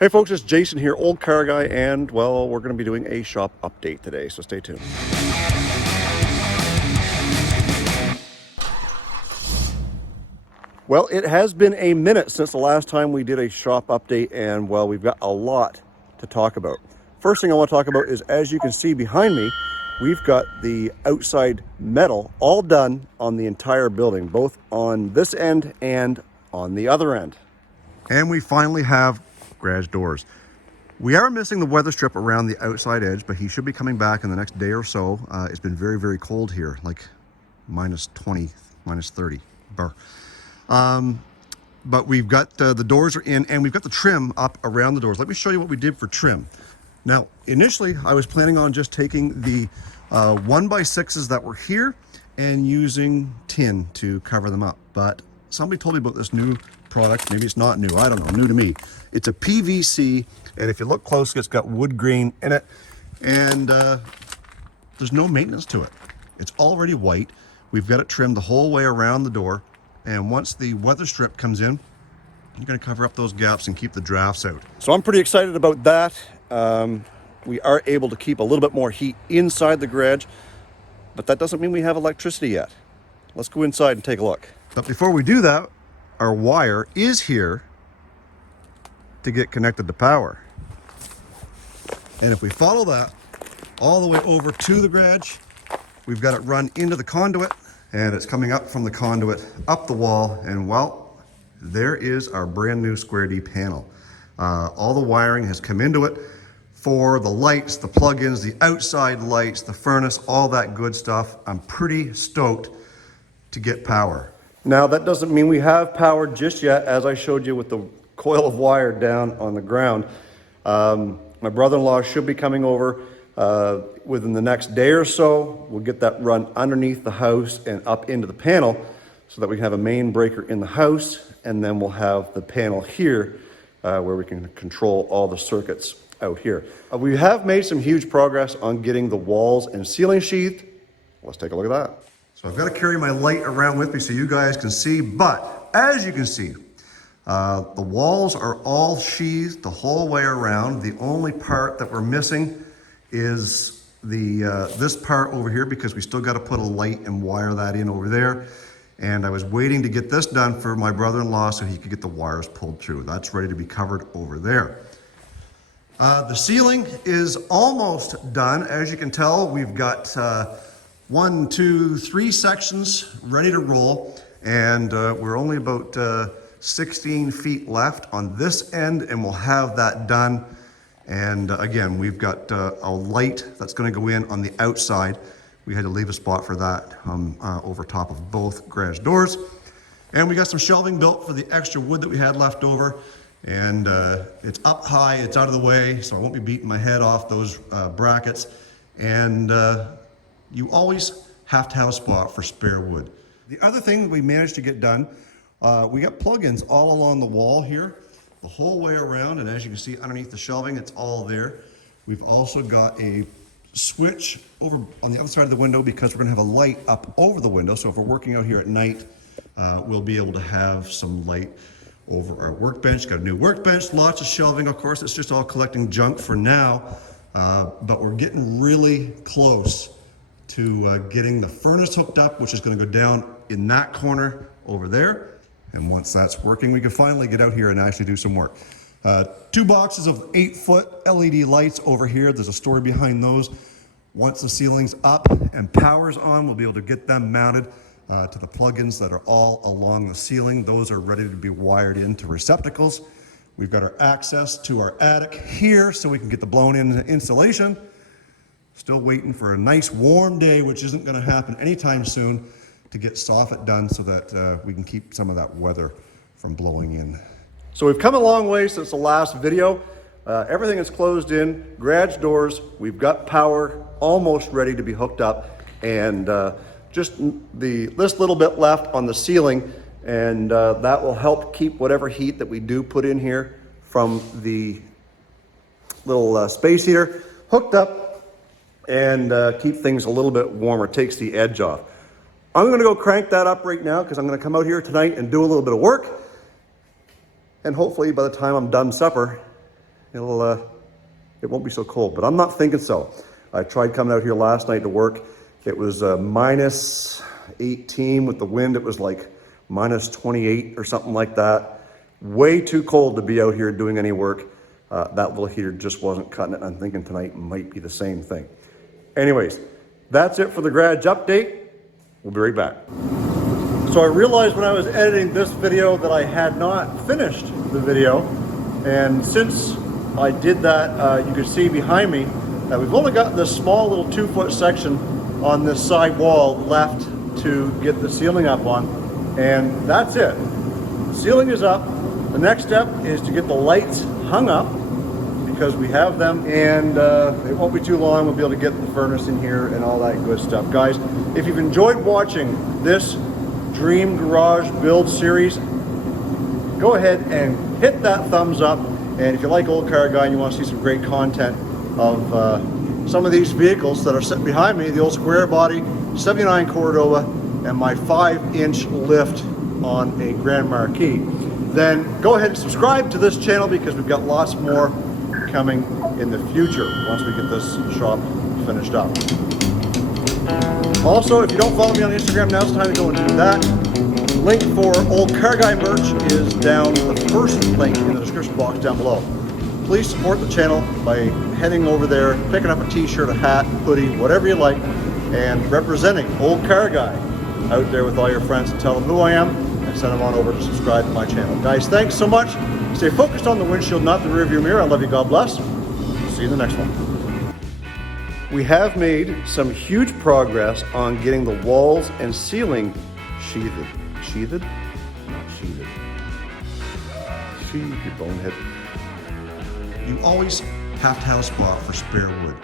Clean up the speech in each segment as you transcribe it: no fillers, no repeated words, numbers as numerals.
Hey folks, it's Jason here, Olde Carr Guy, and well, we're going to be doing a shop update today, so stay tuned. Well, it has been a minute since the last time we did a shop update, and well, we've got a lot to talk about. First thing I want to talk about is, as you can see behind me, we've got the outside metal all done on the entire building, both on this end and on the other end. And we finally have garage doors. We are missing the weather strip around the outside edge, but he should be coming back in the next day or so. It's been very, very cold here, like minus 20, minus 30 bar. But we've got the doors are in, and we've got the trim up around the doors. Let me show you what we did for trim. Now, initially, I was planning on just taking the 1x6s that were here and using tin to cover them up. But somebody told me about this new product. Maybe it's not new, I don't know, new to me. It's a PVC, and if you look close, it's got wood grain in it, and there's no maintenance to it. It's already white. We've got it trimmed the whole way around the door, and once the weather strip comes in, you're going to cover up those gaps and keep the drafts out. So I'm pretty excited about that. We are able to keep a little bit more heat inside the garage, but that doesn't mean we have electricity yet. Let's go inside and take a look. But before we do that, our wire is here to get connected to power. And if we follow that all the way over to the garage, we've got it run into the conduit, and it's coming up from the conduit up the wall, and well, there is our brand new Square D panel. All the wiring has come into it for the lights, the plug-ins, the outside lights, the furnace, all that good stuff. I'm pretty stoked to get power. Now, that doesn't mean we have power just yet, as I showed you with the coil of wire down on the ground. My brother-in-law should be coming over within the next day or so. We'll get that run underneath the house and up into the panel so that we can have a main breaker in the house, and then we'll have the panel here where we can control all the circuits out here. We have made some huge progress on getting the walls and ceiling sheathed. Let's take a look at that. So I've got to carry my light around with me so you guys can see, but as you can see, the walls are all sheathed the whole way around. The only part that we're missing is this part over here, because we still got to put a light and wire that in over there. And I was waiting to get this done for my brother-in-law so he could get the wires pulled through. That's ready to be covered over there. The ceiling is almost done. As you can tell, we've got 1, 2, 3 sections ready to roll, and we're only about 16 feet left on this end, and we'll have that done. And again, we've got a light that's going to go in on the outside. We had to leave a spot for that over top of both garage doors. And we got some shelving built for the extra wood that we had left over. And it's up high, it's out of the way, so I won't be beating my head off those brackets. And you always have to have a spot for spare wood. The other thing we managed to get done, we got plugins all along the wall here, the whole way around, and as you can see underneath the shelving, it's all there. We've also got a switch over on the other side of the window, because we're gonna have a light up over the window, so if we're working out here at night, we'll be able to have some light over our workbench. Got a new workbench, lots of shelving. Of course, it's just all collecting junk for now, but we're getting really close to getting the furnace hooked up, which is going to go down in that corner over there. And once that's working, we can finally get out here and actually do some work. 2 boxes of 8-foot LED lights over here. There's a story behind those. Once the ceiling's up and power's on, we'll be able to get them mounted to the plugins that are all along the ceiling. Those are ready to be wired into receptacles. We've got our access to our attic here so we can get the blown-in insulation. Still waiting for a nice warm day, which isn't going to happen anytime soon, to get soffit done so that we can keep some of that weather from blowing in. So we've come a long way since the last video. Everything is closed in, garage doors, we've got power almost ready to be hooked up, and just this little bit left on the ceiling, and that will help keep whatever heat that we do put in here from the little space heater hooked up, and keep things a little bit warmer, takes the edge off. I'm gonna go crank that up right now, because I'm gonna come out here tonight and do a little bit of work, and hopefully by the time I'm done supper, it won't be so cold, but I'm not thinking so. I tried coming out here last night to work. It was minus 18 with the wind. It was like minus 28 or something like that. Way too cold to be out here doing any work. That little heater just wasn't cutting it. I'm thinking tonight might be the same thing. Anyways, that's it for the garage update. We'll be right back. So I realized when I was editing this video that I had not finished the video. And since I did that, you can see behind me that we've only got this small little 2-foot section on this side wall left to get the ceiling up on. And that's it. The ceiling is up. The next step is to get the lights hung up because we have them, and it won't be too long. We'll be able to get the furnace in here and all that good stuff. Guys, if you've enjoyed watching this Dream Garage build series, go ahead and hit that thumbs up. And if you like Olde Carr Guy and you want to see some great content of some of these vehicles that are sitting behind me, the old square body 79 Cordova and my 5-inch lift on a Grand Marquis, then go ahead and subscribe to this channel because we've got lots more coming in the future once we get this shop finished up. Also, if you don't follow me on Instagram, now's the time to go and do that. Link for Olde Carr Guy merch is down the first link in the description box down below. Please support the channel by heading over there, picking up a t-shirt, a hat, hoodie, whatever you like, and representing Olde Carr Guy out there with all your friends. Tell them who I am and send them on over to subscribe to my channel. Guys, thanks so much. Stay focused on the windshield, not the rearview mirror. I love you. God bless. See you in the next one. We have made some huge progress on getting the walls and ceiling sheathed. Sheathed? Not sheathed. Sheathed, you bonehead. You always have to have a spot for spare wood.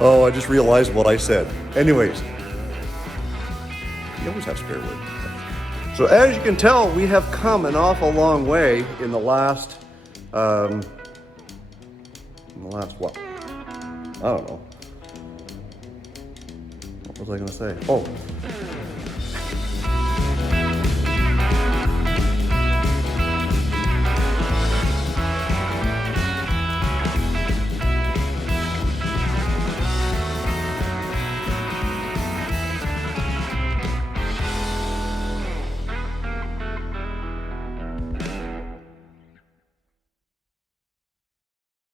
Oh, I just realized what I said. Anyways, you always have spare wood. So as you can tell, we have come an awful long way in the last, what? I don't know. What was I gonna say? Oh,